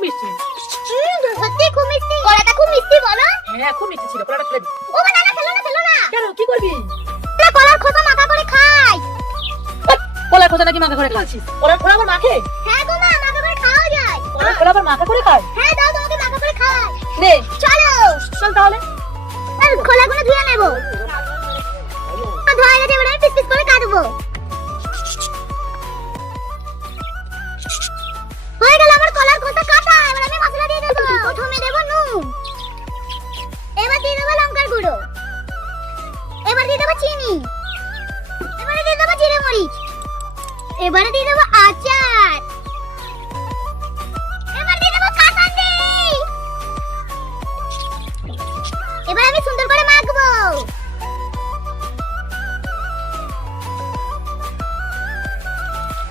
খুব মিষ্টি। সত্যি খুব মিষ্টি। কলাটা খুব মিষ্টি বলো। হ্যাঁ খুব মিষ্টি ছিল। কলাটা ফেলে দি। ও না না ফেলো না ফেলো না। কেন কি করবি? না কলার খোসা মাখা করে খাই। কলার খোসা নাকি মাখা করে খাচ্ছিস? কলার খোসা আবার মাখে? হ্যাঁ গো মা মাখা করে খাওয়া যায়। কলার খোসা আবার মাখা করে খায়? হ্যাঁ দাও তোমাকে মাখা করে খাই। দে চলো চল তাহলে। আর খোলাগুলো ধুয়ে নেব। ধোয়া গেছে এবার আমি পিস পিস করে কাটবো। হয়ে গেল আমার কলার খোসা কাটা। এবার আমি মশলা দিয়ে দেব। প্রথমে দেব নুন, এবার দিয়ে দেব লঙ্কার গুঁড়ো, এবার দিয়ে দেব চিনি, এবারে দিয়ে দেব জিরে মরিচ, এবারে দিয়ে দেব আচার, এবার দিয়ে দেব কাঁচামরিচ। এবার আমি সুন্দর করে মাখবো।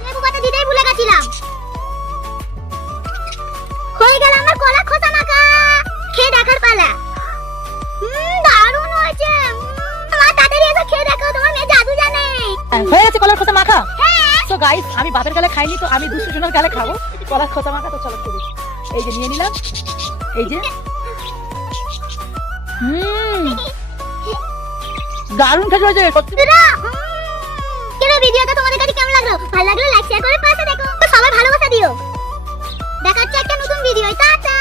লেবু পাতা দিতেই ভুলে গেছিলাম। হয়ে গেল আমার কলা খোসা মাখা। খেয়ে দেখার পালা। দারুণ হয়েছে। মা তাড়াতাড়ি এসে খেয়ে দেখো, তোমার মেয়ে জাদু জানে। হয়ে গেছে কলার খোসা মাখা। হ্যাঁ তো গাইস আমি বাপের গালে খাইনি, তো আমি দুষ্টু জনের গালে খাবো কলার খোসা মাখা। তো চলো করি। এই যে নিয়ে নিলাম, এই যে দারুণ খেতে হয়েছে সত্যি। কেন ভিডিওটা তোমাদের কাছে কেমন লাগলো? ভালো লাগলে লাইক শেয়ার করে পাশে দেখো। সবাই ভালোবাসা দিও। দেখাচ্ছে একটা নতুন ভিডিও। টাটা।